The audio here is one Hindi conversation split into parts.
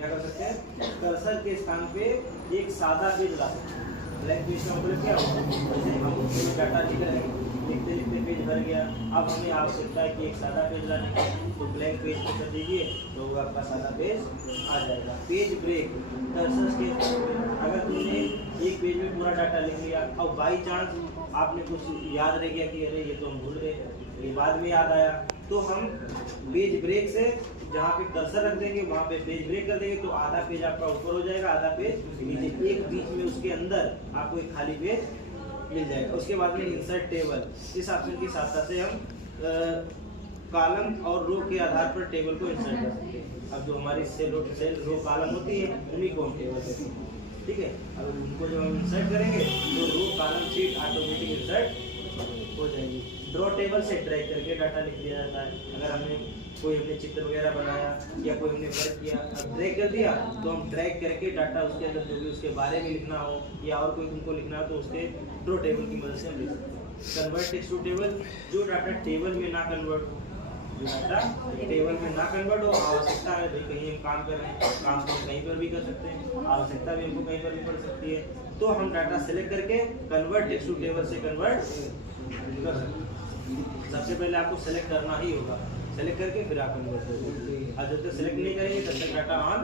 क्या कर सकते हैं, कर्सर के स्थान पे एक सादा पेज ला सकते हैं। ब्लैंक पेज का मतलब क्या होगा, जैसे हम कोई डाटा लिख रहे हैं, लिखते लिखते पेज भर गया, अब हमें आवश्यकता है कि एक सादा पेज लाने की, तो ब्लैंक पेज पे कर दीजिए तो आपका सादा पेज आ जाएगा। पेज ब्रेक, कर्सर के अगर तुमने एक पेज में पूरा डाटा लिख लिया और बाई चांस आपने कुछ याद रह गया कि अरे ये तो हम भूल गए, ये बाद में याद आया, तो हम पेज ब्रेक से जहाँ पे कर्सर रख देंगे वहाँ पे पेज ब्रेक कर देंगे, तो आधा पेज आपका ऊपर हो जाएगा, आधा पेज नीचे, एक बीच में उसके अंदर आपको एक खाली पेज मिल जाएगा। उसके बाद में इंसर्ट टेबल, इस ऑप्शन की सहायता से हम कॉलम और रो के आधार पर टेबल को इंसर्ट कर सकते हैं। अब जो हमारी सेल रो कॉलम होती है उन्हीं को हम टेबल कहते हैं, ठीक है। अब उनको जब हम इंसर्ट करेंगे तो row column sheet automatic insert हो जाएगी। ड्रॉ टेबल से ड्रैग करके डाटा लिख लिया जाता है। अगर हमने चित्र वगैरह बनाया या कोई हमने वर्क किया, अब ड्रैग कर दिया तो हम ड्रैग करके डाटा उसके अंदर जो भी उसके बारे में लिखना हो या और कोई तुमको लिखना हो तो उसके ड्रॉ टेबल की मदद से हम लिख सकते हैं। कन्वर्ट टेक्स्ट टू टेबल, जो डाटा टेबल में ना कन्वर्ट हो, जो डाटा टेबल में ना कन्वर्ट हो, आवश्यकता है भाई कहीं हम काम कर रहे हैं, काम को कहीं पर भी कर सकते हैं, आवश्यकता भी हमको कहीं पर भी पड़ सकती है, तो हम डाटा सेलेक्ट करके कन्वर्ट टेक्स्ट टू टेबल से कन्वर्ट कर सकते हैं। सबसे पहले आपको सेलेक्ट करना ही होगा, सेलेक्ट करके फिर आप कन्वर्ट करोगे। और जब तक सेलेक्ट नहीं करेंगे तब तक डाटा ऑन,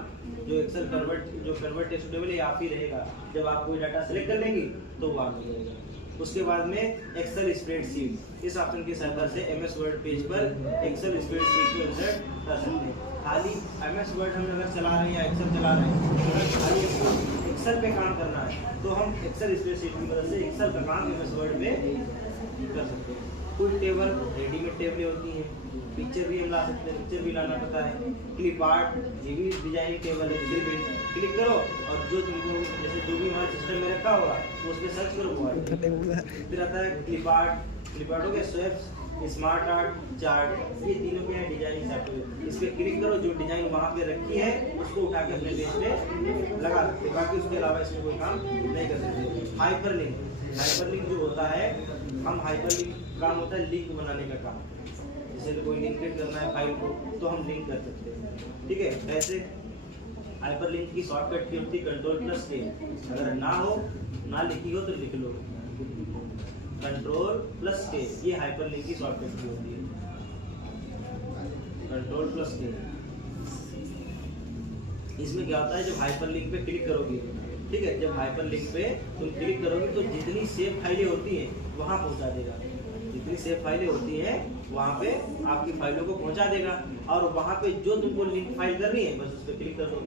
जो Excel convert text to table ये आप ही रहेगा। जब आप कोई डाटा सेलेक्ट कर लेंगी तो वो ऑन हो जाएगा। उसके बाद में एक्सेल स्प्रेडशीट, इस ऑप्शन की सहायता से एमएस वर्ड पेज पर एक्सेल स्प्रेडशीट को इंसर्ट कर सकते हैं। खाली एमएस वर्ड हम अगर चला रहे हैं या एक्सेल चला रहे हैं, अगर खाली एक्सेल पे काम करना है तो हम एक्सेल स्प्रेडशीट की मदद से एक्सेल का काम एमएस वर्ड में कर सकते हैं। कुल टेबल रेडीमेड टेबलें होती हैं, पिक्चर भी हम ला सकते हैं, पिक्चर भी लाना पता है। क्लिप आर्ट, ये भी डिजाइनिंग टेबल है, फिर भी क्लिक करो और जो तुमको जैसे जो भी हमारे सिस्टम में रखा होगा तो उस पर सर्च करो वो फिर आता है क्लिप आर्ट हो गया, स्वेप्स, स्मार्ट आर्ट, चार्ट, ये तीनों के हैं डिजाइनिंग सॉफ्टवेयर। इस पर क्लिक करो, जो डिजाइन वहाँ पे रखी है उसको उठा के अपने पेज पे लगा सकते, बाकी उसके अलावा इसमें कोई काम नहीं कर सकते। हाइपरलिंक जो होता है, हम हाइपरलिंक काम होता है लिंक बनाने का काम, जैसे कोई लिंकेज करना है फाइल को तो हम लिंक कर सकते हैं, ठीक है। ऐसे हाइपरलिंक की शॉर्टकट की होती है Ctrl+K, अगर ना लिखी हो तो लिख लो Ctrl+K, ये हाइपरलिंक की शॉर्टकट की होती है Ctrl+K। इसमें क्या होता है, जब हाइपरलिंक पे क्लिक करोगे, ठीक है, जब हाइपरलिंक पे तुम क्लिक करोगे तो जितनी सेव फाइलें होती हैं वहाँ पहुँचा देगा, जितनी सेव फाइलें होती हैं वहाँ पे आपकी फाइलों को पहुँचा देगा, और वहाँ पे जो तुमको लिंक फाइल करनी है बस उस पर क्लिक कर दो।